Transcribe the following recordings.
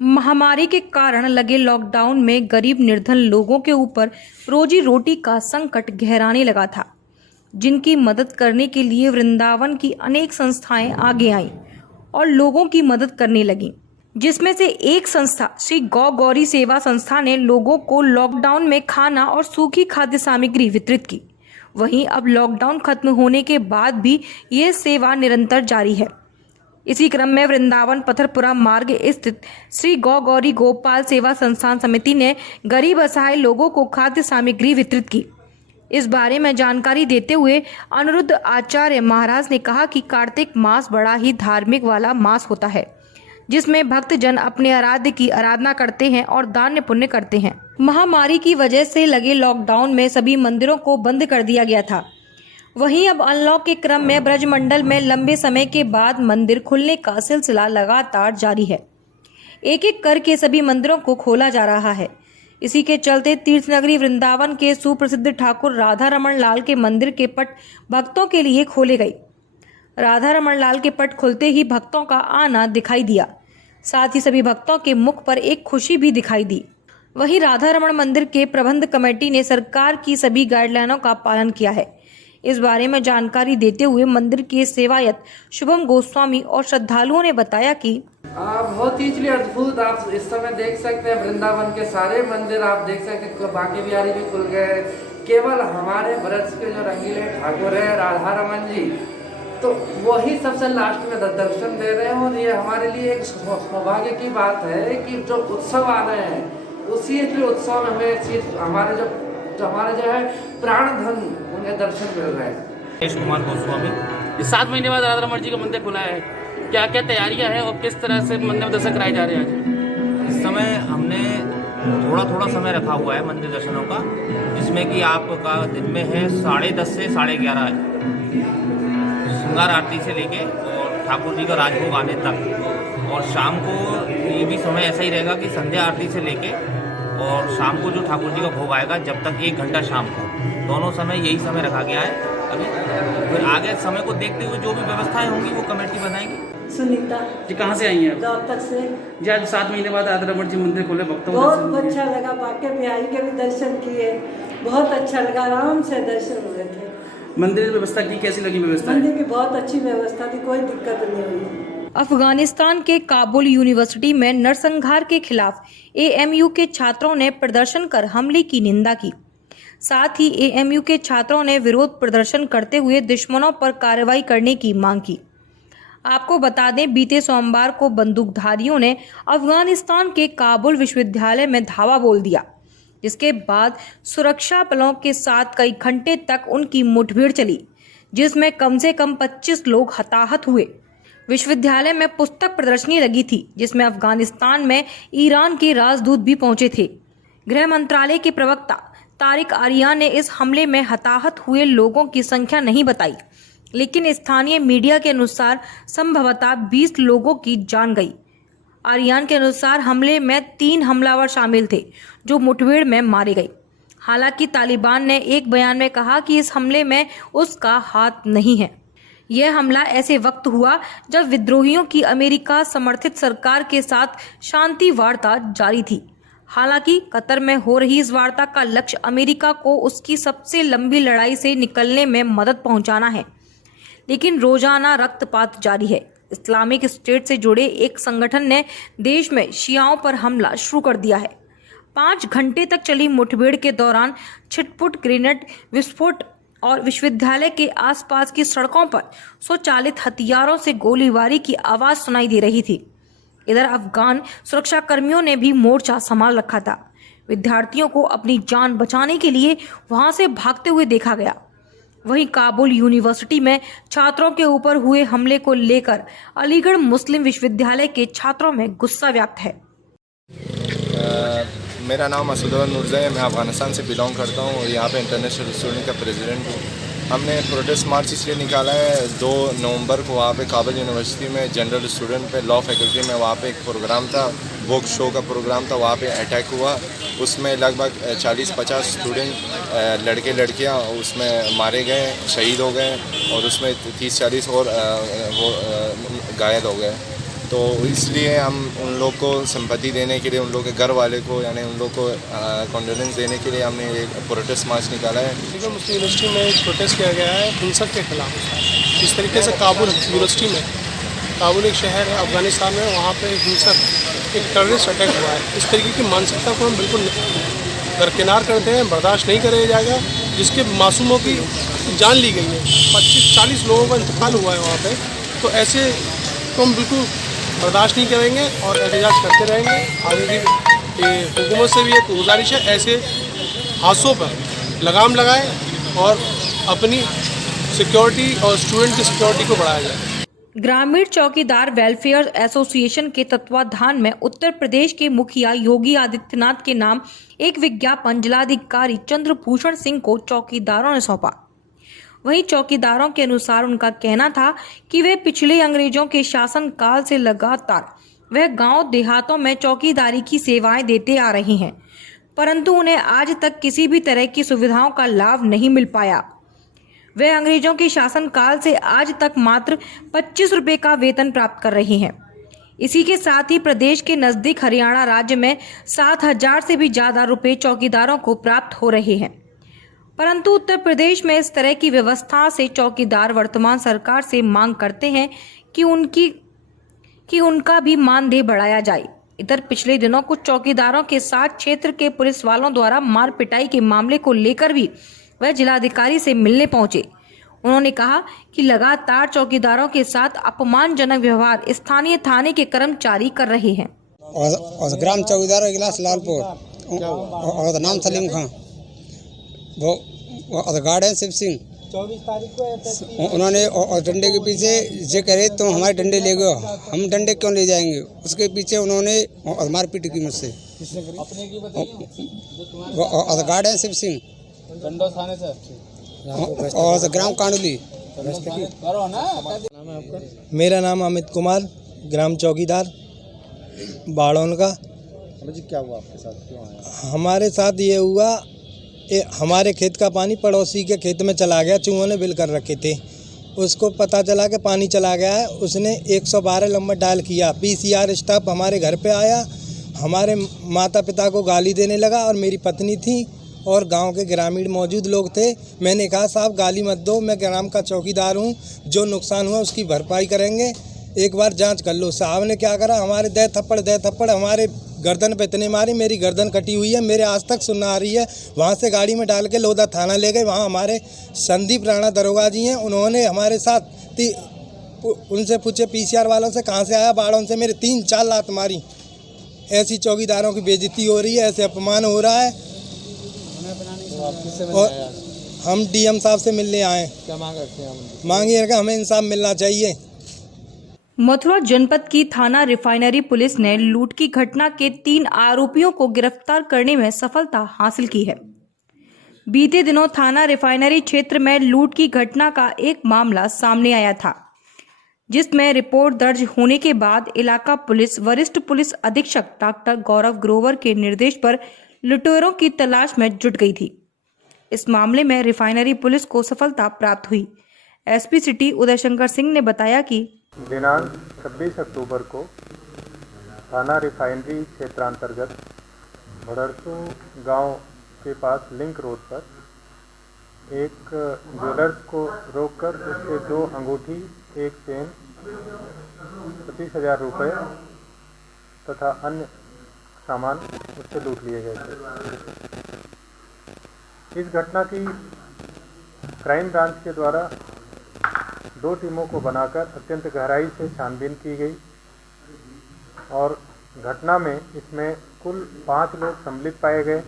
महामारी के कारण लगे लॉकडाउन में गरीब निर्धन लोगों के ऊपर रोजी रोटी का संकट गहराने लगा था, जिनकी मदद करने के लिए वृंदावन की अनेक संस्थाएं आगे आईं और लोगों की मदद करने लगीं। जिसमें से एक संस्था श्री गौ गौरी सेवा संस्था ने लोगों को लॉकडाउन में खाना और सूखी खाद्य सामग्री वितरित की। वहीं अब लॉकडाउन खत्म होने के बाद भी ये सेवा निरंतर जारी है। इसी क्रम में वृंदावन पत्थरपुरा मार्ग स्थित श्री गौ गौरी गोपाल सेवा संस्थान समिति ने गरीब असहाय लोगों को खाद्य सामग्री वितरित की। इस बारे में जानकारी देते हुए अनिरुद्ध आचार्य महाराज ने कहा कि कार्तिक मास बड़ा ही धार्मिक वाला मास होता है, जिसमें भक्तजन अपने आराध्य की आराधना करते हैं और दान पुण्य करते हैं। महामारी की वजह से लगे लॉकडाउन में सभी मंदिरों को बंद कर दिया गया था। वहीं अब अनलॉक के क्रम में ब्रजमंडल में लंबे समय के बाद मंदिर खुलने का सिलसिला लगातार जारी है। एक एक करके सभी मंदिरों को खोला जा रहा है। इसी के चलते तीर्थनगरी वृंदावन के सुप्रसिद्ध ठाकुर राधा रमन लाल के मंदिर के पट भक्तों के लिए खोले गए। राधा रमन लाल के पट खुलते ही भक्तों का आना दिखाई दिया। साथ ही सभी भक्तों के मुख पर एक खुशी भी दिखाई दी। वहीं राधा रमन मंदिर के प्रबंध कमेटी ने सरकार की सभी गाइडलाइनों का पालन किया है। इस बारे में जानकारी देते हुए मंदिर के सेवायत शुभम गोस्वामी और श्रद्धालुओं ने बताया कि बहुत ही अद्भुत आप इस समय देख सकते हैं। वृंदावन के सारे मंदिर आप देख सकते हैं, बाकी बिहारी भी खुल गए। केवल हमारे ब्रज के जो रंगीले ठाकुर है राधा रमन जी, तो वही सबसे लास्ट में दर्शन दे रहे हैं। और ये हमारे लिए एक सौभाग्य की बात है कि जो उत्सव आ रहे हैं उसी उत्सव में हमें हमारे जो है प्राण धन उन्हें दर्शन मिल रहे हैं। महेश कुमार गोस्वामी। इस 7 महीने बाद राधा रमन जी का मंदिर खुला है, क्या क्या तैयारियां हैं और किस तरह से मंदिर में दर्शन कराए जा रहे हैं? इस समय हमने थोड़ा समय रखा हुआ है मंदिर दर्शनों का, जिसमें कि आपका दिन में है 10:30 से 11:30 श्रृंगार आरती से लेके और ठाकुर जी का राजभोग आने तक। और शाम को ये भी समय ऐसा ही रहेगा कि संध्या आरती से लेके और शाम को जो ठाकुर जी का भोग आएगा जब तक 1 घंटा शाम को, दोनों समय यही समय रखा गया है अभी। फिर आगे समय को देखते हुए जो भी व्यवस्थाएं होंगी वो कमेटी बनाएगी। सुनीता जी, कहाँ से आई हैं? दौतक से। जी, आज 7 महीने बाद राधा रमन जी मंदिर खोले, भक्तों को बहुत अच्छा लगा, बाके बिहारी के भी दर्शन किए, बहुत अच्छा लगा, आराम से दर्शन हुए थे। मंदिर की व्यवस्था की कैसी लगी? व्यवस्था मंदिर की बहुत अच्छी व्यवस्था थी, कोई दिक्कत नहीं हुई। अफगानिस्तान के काबुल यूनिवर्सिटी में नरसंहार के खिलाफ एएमयू के छात्रों ने प्रदर्शन कर हमले की निंदा की। साथ ही एएमयू के छात्रों ने विरोध प्रदर्शन करते हुए दुश्मनों पर कार्रवाई करने की मांग की। आपको बता दें, बीते सोमवार को बंदूकधारियों ने अफगानिस्तान के काबुल विश्वविद्यालय में धावा बोल दिया, जिसके बाद सुरक्षा बलों के साथ कई घंटे तक उनकी मुठभेड़ चली, जिसमें कम से कम 25 लोग हताहत हुए। विश्वविद्यालय में पुस्तक प्रदर्शनी लगी थी, जिसमें अफगानिस्तान में ईरान के राजदूत भी पहुंचे थे। गृह मंत्रालय के प्रवक्ता तारिक आरियान ने इस हमले में हताहत हुए लोगों की संख्या नहीं बताई, लेकिन स्थानीय मीडिया के अनुसार संभवतः 20 लोगों की जान गई। आरियान के अनुसार हमले में 3 हमलावर शामिल थे, जो मुठभेड़ में मारे गए। हालांकि तालिबान ने एक बयान में कहा कि इस हमले में उसका हाथ नहीं है। यह हमला ऐसे वक्त हुआ जब विद्रोहियों की अमेरिका समर्थित सरकार के साथ शांति वार्ता जारी थी। हालांकि कतर में हो रही इस वार्ता का लक्ष्य अमेरिका को उसकी सबसे लंबी लड़ाई से निकलने में मदद पहुंचाना है, लेकिन रोजाना रक्तपात जारी है। इस्लामिक स्टेट से जुड़े एक संगठन ने देश में शियाओं पर हमला शुरू कर दिया है। 5 घंटे तक चली मुठभेड़ के दौरान छिटपुट, ग्रेनेड विस्फोट और विश्वविद्यालय के आसपास की सड़कों पर स्वचालित हथियारों से गोलीबारी की आवाज सुनाई दे रही थी। इधर अफगान सुरक्षा कर्मियों ने भी मोर्चा संभाल रखा था। विद्यार्थियों को अपनी जान बचाने के लिए वहां से भागते हुए देखा गया। वहीं काबुल यूनिवर्सिटी में छात्रों के ऊपर हुए हमले को लेकर अलीगढ़ मुस्लिम विश्वविद्यालय के छात्रों में गुस्सा व्याप्त है। मेरा नाम असदुल्लाह नूरज़ई है, मैं अफ़गानिस्तान से बिलोंग करता हूँ और यहाँ पे इंटरनेशनल स्टूडेंट का प्रेसिडेंट हूँ। हमने प्रोटेस्ट मार्च इसलिए निकाला है, 2 नवंबर को वहाँ पे काबुल यूनिवर्सिटी में जनरल स्टूडेंट पे लॉ फैकल्टी में वहाँ पे एक प्रोग्राम था, वोक शो का प्रोग्राम था, वहाँ पे अटैक हुआ। उसमें लगभग 40-50 स्टूडेंट लड़के लड़कियाँ उसमें मारे गए, शहीद हो गए और उसमें 30-40 और वो घायल हो गए। तो इसलिए हम उन लोग को सिंपैथी देने के लिए, उन लोग के घर वाले को यानी उन लोग को कॉन्डोलेंस देने के लिए हमने एक प्रोटेस्ट मार्च निकाला है। मुस्लिम यूनिवर्सिटी में एक प्रोटेस्ट किया गया है हिंसक के खिलाफ। जिस तरीके से काबुल यूनिवर्सिटी में, काबुल एक शहर है अफ़गानिस्तान में, वहाँ पे हिंसक एक टेररिस्ट अटैक हुआ है। इस तरीके की मानसिकता को हम बिल्कुल दरकिनार करते हैं, बर्दाश्त नहीं किया जाएगा। जिसके मासूमों की जान ली गई है, 25-40 लोगों का इंतकाल हुआ है वहाँ पे, तो ऐसे तो हम बिल्कुल बर्दाश्त नहीं करेंगे और एहतजाज करते रहेंगे। आगे की हुकूमत से भी एक गुजारिश है, ऐसे हादसों पर लगाम लगाए और अपनी सिक्योरिटी और स्टूडेंट की सिक्योरिटी को बढ़ाया जाए। ग्रामीण चौकीदार वेलफेयर एसोसिएशन के तत्वाधान में उत्तर प्रदेश के मुखिया योगी आदित्यनाथ के नाम एक विज्ञापन जिलाधिकारी चंद्रभूषण सिंह को चौकीदारों ने सौंपा। वहीं चौकीदारों के अनुसार उनका कहना था कि वे पिछले अंग्रेजों के शासन काल से लगातार वह गांव देहातों में चौकीदारी की सेवाएं देते आ रहे हैं, परंतु उन्हें आज तक किसी भी तरह की सुविधाओं का लाभ नहीं मिल पाया। वे अंग्रेजों के शासन काल से आज तक मात्र 25 रुपये का वेतन प्राप्त कर रहे हैं। इसी के साथ ही प्रदेश के नजदीक हरियाणा राज्य में 7,000 से भी ज्यादा रुपए चौकीदारों को प्राप्त हो रहे हैं, परंतु उत्तर प्रदेश में इस तरह की व्यवस्था से चौकीदार वर्तमान सरकार से मांग करते हैं कि उनका भी मानदेय बढ़ाया जाए। इधर पिछले दिनों कुछ चौकीदारों के साथ क्षेत्र के पुलिस वालों द्वारा मार पिटाई के मामले को लेकर भी वह जिलाधिकारी से मिलने पहुंचे। उन्होंने कहा कि लगातार चौकीदारों के साथ अपमानजनक व्यवहार स्थानीय थाने के कर्मचारी कर रहे हैं। और ग्राम चौकीदार गिलास लालपुर और नाम सलीम खान, वो गार्ड है शिव सिंह। 24 तारीख को उन्होंने और डंडे के पीछे जे करे तो हमारे डंडे ले गए, हम डंडे क्यों ले जाएंगे, उसके पीछे उन्होंने मारपीट की मुझसे। और गार्ड है शिव सिंह थाने से और ग्राम कांडुली। मेरा नाम अमित कुमार, ग्राम चौकीदार बाड़ौन का। जी क्या हुआ आपके साथ, क्यों आया? हमारे साथ ये हुआ, हमारे खेत का पानी पड़ोसी के खेत में चला गया, चूहों ने बिल कर रखे थे। उसको पता चला कि पानी चला गया है, उसने 112 नंबर डायल किया। PCR स्टाफ हमारे घर पे आया, हमारे माता पिता को गाली देने लगा और मेरी पत्नी थी और गांव के ग्रामीण मौजूद लोग थे। मैंने कहा साहब गाली मत दो, मैं ग्राम का चौकीदार हूं, जो नुकसान हुआ उसकी भरपाई करेंगे, एक बार जांच कर लो। साहब ने क्या करा, हमारे दे थप्पड़ हमारे गर्दन पे इतने मारी, मेरी गर्दन कटी हुई है, मेरे आज तक सुनना आ रही है। वहाँ से गाड़ी में डाल के लोधा थाना ले गए। वहाँ हमारे संदीप राणा दरोगा जी हैं, उन्होंने हमारे साथ उनसे पूछे PCR वालों से कहाँ से आया, बाड़ों से मेरे 3-4 लात मारी। ऐसी चौकीदारों की बेइज्जती हो रही है, ऐसे अपमान हो रहा है। और हम DM साहब से मिलने आए। क्या मांग रखते हैं? मांगिए कि हमें इंसाफ मिलना चाहिए। मथुरा जनपद की थाना रिफाइनरी पुलिस ने लूट की घटना के 3 आरोपियों को गिरफ्तार करने में सफलता हासिल की है। बीते दिनों थाना रिफाइनरी क्षेत्र में लूट की घटना का एक मामला सामने आया था, जिसमें रिपोर्ट दर्ज होने के बाद इलाका पुलिस वरिष्ठ पुलिस अधीक्षक डॉक्टर गौरव ग्रोवर के निर्देश पर लुटेरों की तलाश में जुट गई थी। इस मामले में रिफाइनरी पुलिस को सफलता प्राप्त हुई। SP सिटी उदय शंकर सिंह ने बताया कि दिनांक 26 अक्टूबर को थाना रिफाइनरी क्षेत्रांतर्गत भड़रसू गांव के पास लिंक रोड पर एक ज्वेलर्स को रोककर उससे 2 अंगूठी, 1 चेन, 25,000 रुपये तथा अन्य सामान उससे लूट लिए गए थे। इस घटना की क्राइम ब्रांच के द्वारा 2 टीमों को बनाकर अत्यंत गहराई से छानबीन की गई और घटना में इसमें कुल 5 लोग सम्मिलित पाए गए,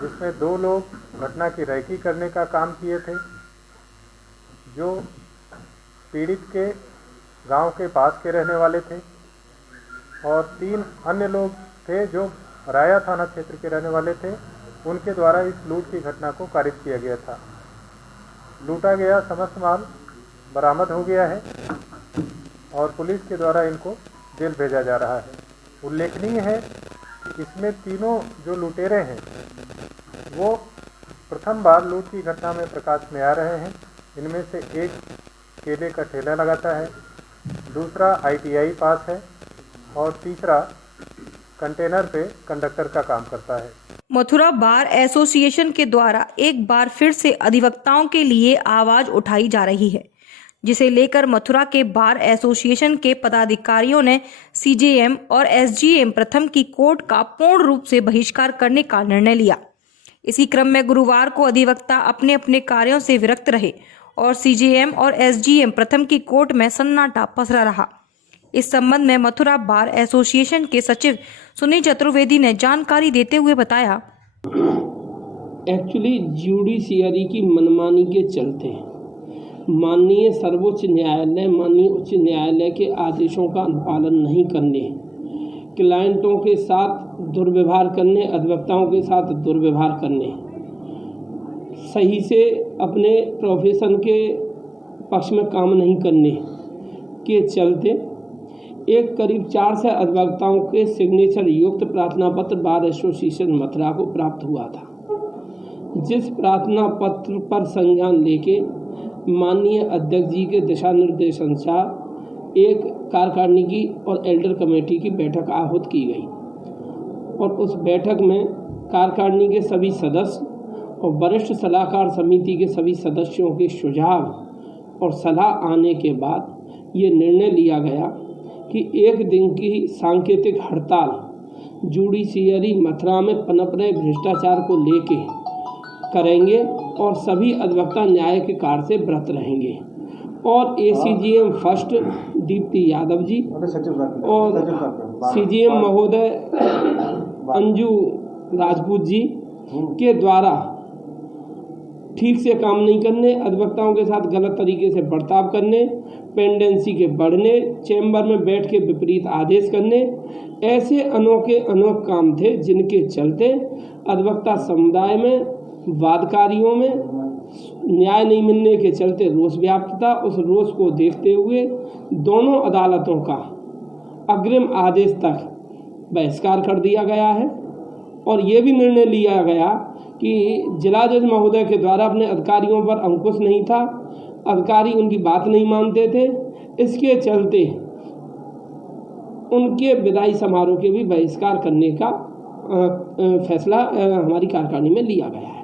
जिसमें 2 लोग घटना की रैकी करने का काम किए थे, जो पीड़ित के गांव के पास के रहने वाले थे, और 3 अन्य लोग थे जो राया थाना क्षेत्र के रहने वाले थे। उनके द्वारा इस लूट की घटना को कारित किया गया था। लूटा गया समस्त माल बरामद हो गया है और पुलिस के द्वारा इनको जेल भेजा जा रहा है। उल्लेखनीय है कि इसमें तीनों जो लुटेरे हैं वो प्रथम बार लूट की घटना में प्रकाश में आ रहे हैं। इनमें से एक केले का ठेला लगाता है, दूसरा ITI पास है और तीसरा कंटेनर पे कंडक्टर का काम करता है। मथुरा बार एसोसिएशन के द्वारा एक बार फिर से अधिवक्ताओं के लिए आवाज उठाई जा रही है, जिसे लेकर मथुरा के बार एसोसिएशन के पदाधिकारियों ने CJM और SGM प्रथम की कोर्ट का पूर्ण रूप से बहिष्कार करने का निर्णय लिया। इसी क्रम में गुरुवार को अधिवक्ता अपने अपने कार्यों से विरक्त रहे और CJM और SGM प्रथम की कोर्ट में सन्नाटा पसरा रहा। इस संबंध में मथुरा बार एसोसिएशन के सचिव सुनील चतुर्वेदी ने जानकारी देते हुए बताया, एक्चुअली जुडिशियरी की मनमानी के चलते माननीय सर्वोच्च न्यायालय, माननीय उच्च न्यायालय के आदेशों का अनुपालन नहीं करने, क्लाइंटों के साथ दुर्व्यवहार करने, अधिवक्ताओं के साथ दुर्व्यवहार करने, सही से अपने प्रोफेशन के पक्ष में काम नहीं करने के चलते एक करीब 4 से अधिवक्ताओं के सिग्नेचर युक्त प्रार्थना पत्र बार एसोसिएशन मथुरा को प्राप्त हुआ था, जिस प्रार्थना पत्र पर संज्ञान लेके माननीय अध्यक्ष जी के दिशा निर्देश अनुसार एक कार्यकारिणी और एल्डर कमेटी की बैठक आहूत की गई और उस बैठक में कार्यकारिणी के सभी सदस्य और वरिष्ठ सलाहकार समिति के सभी सदस्यों के सुझाव और सलाह आने के बाद ये निर्णय लिया गया कि 1 दिन की सांकेतिक हड़ताल जुडिशियरी मथुरा में पनप रहे भ्रष्टाचार को लेके करेंगे और सभी अधिवक्ता न्याय के कार्य से व्रत रहेंगे। और ACGM फर्स्ट दीप्ति यादव जी और CGM महोदय अंजू राजपूत जी के द्वारा ठीक से काम नहीं करने, अधिवक्ताओं के साथ गलत तरीके से बर्ताव करने, पेंडेंसी के बढ़ने, चैम्बर में बैठ के विपरीत आदेश करने, ऐसे अनोखे काम थे जिनके चलते अधिवक्ता समुदाय में, वादकारियों में न्याय नहीं मिलने के चलते रोष व्याप्त था। उस रोष को देखते हुए दोनों अदालतों का अग्रिम आदेश तक बहिष्कार कर दिया गया है और ये भी निर्णय लिया गया कि जिला जज महोदय के द्वारा अपने अधिकारियों पर अंकुश नहीं था, अधिकारी उनकी बात नहीं मानते थे, इसके चलते उनके विदाई समारोह के भी बहिष्कार करने का फैसला हमारी कार्यकारिणी में लिया गया है।